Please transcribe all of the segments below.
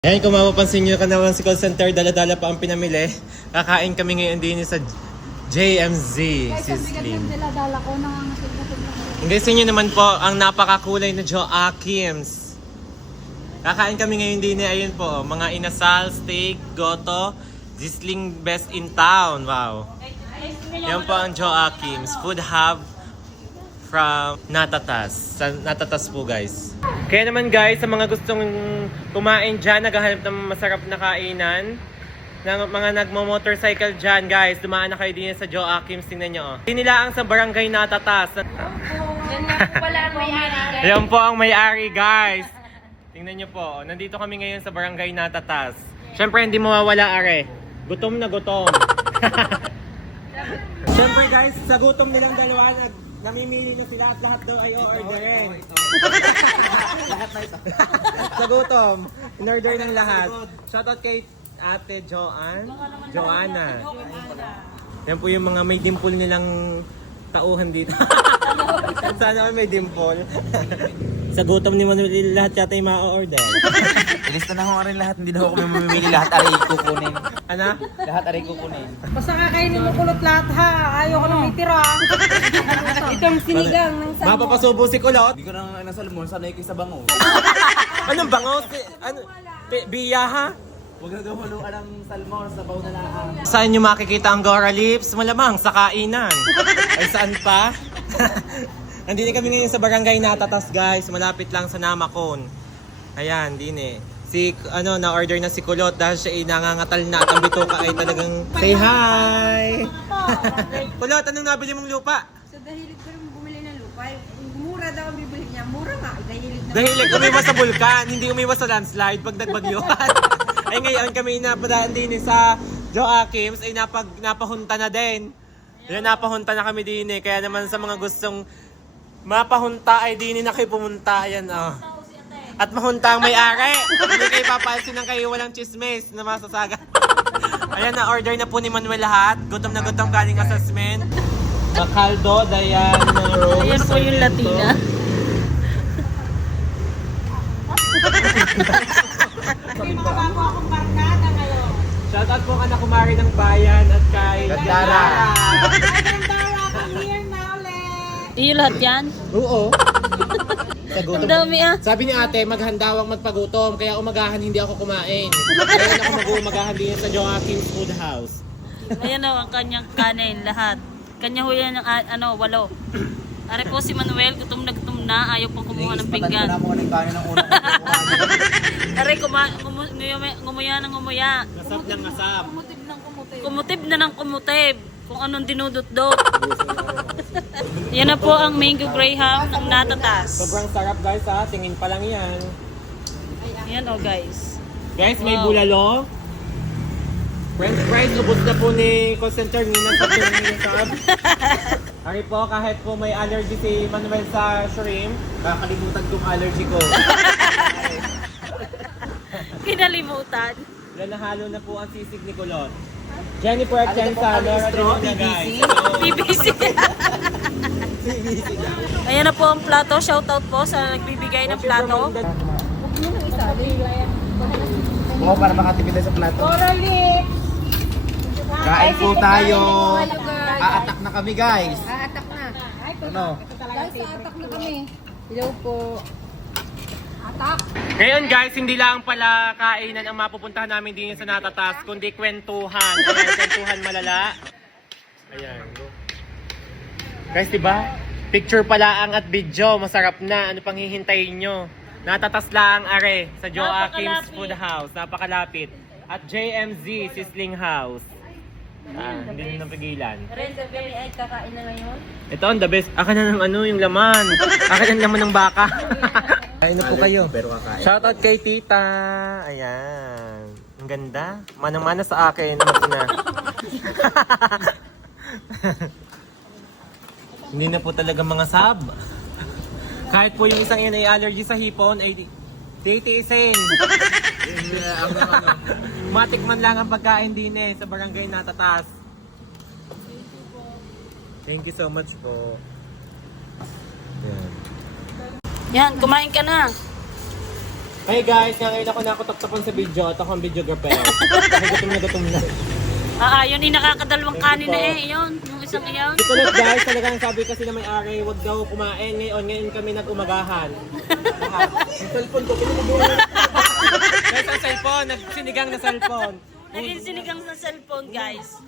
Ayan, kung mapapansin nyo ka naman si call center, dala-dala pa ang pinamili. Kakain kami ngayon din sa JMZ Sizzling. Dala ko nangangasit-ngasit. Guys, inyo naman po ang napakakulay na Joachim's. Kakain kami ngayon din, ayun po, mga inasal, steak, goto, Sizzling best in town. Wow. Yan po ang Joachim's Food Hub from Natatas. Sa Natatas po, guys. Kaya naman guys, sa mga gustong kumain dyan, naghahanap ng masarap na kainan, ng mga nagmo-motorcycle dyan guys, dumaan na kayo din sa Joachim's, tingnan nyo. Dinilaang sa barangay Natatas. Yan nga po pala ang may-ari. Yan po ang may-ari guys. Tingnan nyo po, nandito kami ngayon sa barangay Natatas. Siyempre hindi mawawala are, gutom na gutom. Siyempre guys, sa gutom nilang dalawa, namimili na sila at lahat daw ay o-orderin. Lahat na ito. Sa gutom, in-order ng lahat. Shoutout kay Ate Joanna. Yan po yung mga may dimple nilang tauhan dito. Sana may dimple. Sa gutom ni Manuel, lahat yata yung ma-order. Ilista na ko rin lahat, hindi na ako mamimili lahat aray kukunin. Ano? Lahat aray kukunin. Basta kakainin mo kulot lahat ha. Ayoko na may tira. Itong sinigang ng salmon. Mapapasubo si Kulot. Hindi ko na nasalmon, sanay ko sa bango. Anong bango? Ano? Biya ha? Huwag na gawin ng salmon, sabaw na lang. Saan nyo makikita ang Gora Lips? Malamang sa kainan. Ay saan pa? Nandito kami ngayon sa barangay Natatas guys. Malapit lang sa Namakon. Ayan, din eh. Si, na-order na si Kulot dahil siya ay nangangatal na at ang bituka ay talagang say hi! Kulot, anong nabili mong lupa? So dahilig ko rin bumili ng lupa. Mura daw ang bibili niya. Mura nga. Dahilig na. Dahil umiwas sa bulkan, hindi umiwas sa landslide pag nagbagyuhan. Ay ngayon kami napadaan din sa Joachim's ay napahunta na din. Yan, napahunta na kami din eh. Kaya naman sa mga gustong mapahunta ay din na kayo pumunta. Ayan oh. At mahunta ang may-ari. Hindi kayo papansin ng kayo walang chismis na masasaga. Ayan, na-order na po ni Manuel lahat. Gutom na gutom galing assessment. Bacaldo, Diana Rose. Ayan po yung Latina. May mga bago akong barkada ngayon. Shoutout po ka na kumari ng bayan at kay Gandara. Ay, Gandara, come here na ulit. Iyo lahat yan? Oo. Sa gutom. Ang dami ah. Sabi ni ate, maghandawang magpagutom, kaya umagahan hindi ako kumain. Kaya ako mag-umagahan din sa Joachim's Food House. Ayan o, ang kanyang kanin, lahat. Kanya ho yan ng 8. Are po si Manuel, gutom na, ayaw pang kumuha ng pinggan. Iispatan ko na mo ng kanin ng unang Are, ngumuya ng ngumuya. Nasap ng nasap. Kumutib na ng kumutib. Kung anong dinudot-dot. Yan na po ang mango graham ng Natatas. Sobrang sarap guys ha, tingin pa lang yan. Yan o guys. Guys, may Wow. bulalo. French fries, ubos na po ni call center. Ninasap yung ninasap. Ari po, kahit po may allergy si Manuel sa shrimp, kakalimutan kong allergy ko. Kinalimutan. Nahalo na po ang sisig ni Kulot. Jennifer Atienza, Laura Denona guys. BBC. Ayan na po ang plato. Shoutout po sa nagbibigay ng plato. Oo, para makatipid tayo sa plato. Coral lips. Kain po tayo. Aatak na kami guys. Aatak na. Ano? Guys, aatak na kami. Hello po. Atak. Ngayon guys, hindi lang pala kainan ang mapupuntahan namin din sa Natatas, kundi kwentuhan. Ayan, kwentuhan malala. Ayan. Guys, diba? Picture pala ang at video, masarap na. Ano pang hihintayin nyo? Natatas lang are sa Joachim's Napakalapit. Food House. Napakalapit. At JMZ Sizzling House. Hindi na napigilan. Render kami ay kakain na ngayon. Ito ang the best. Akin na ng yung laman. Akin ang laman ng baka. Kain na po kayo. Pero kakain. Shoutout kay tita. Ayan. Ang ganda. Manang-mana sa akin. Mag-ina. Hindi na po talaga mga sab. Kahit po yung isang yan ay allergy sa hipon, ay titiisin. Matikman lang ang pagkain din eh sa barangay Natatas. Thank you so much po. Yan. Yan, kumain ka na. Hey guys, ngayon ako nakutap-tapon sa video at ako ang videographer. Gutom na. Yun yung nakakadalawang kanin na yun. Yung isang iyon. Ito na guys, talagang sabi kasi na may-ari, wag daw kumain. Ngayon kami nag-umagahan. Yung cellphone ko, pinubuhan. Guys, ang cellphone, nagsinigang na cellphone. Naging sinigang sa cellphone, guys.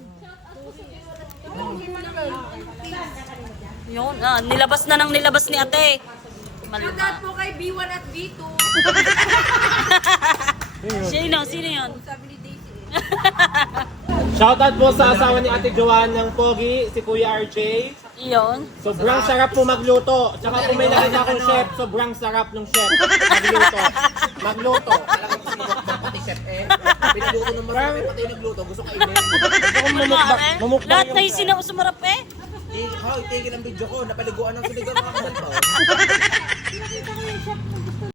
Yun, nilabas na ng nilabas ni ate. Shoutout po kay B1 at B2. Sino yun? Sabi ni Daisy. Shoutout po sa asawa ni Ate Joanne ng Pogi, si Kuya RJ. Iyon. Sobrang sarap po magluto. Tsaka kung may nakita akong chef, sobrang sarap ng chef. Magluto. Talagang gusto mo pati chef eh. Pinagluto ng marami, pati nagluto. Gusto kainin. Mamukbang Lahat yung na yung sinaw sumarap eh. Tigil ang video ko. Napaliguan ng sinigang mga cellphone.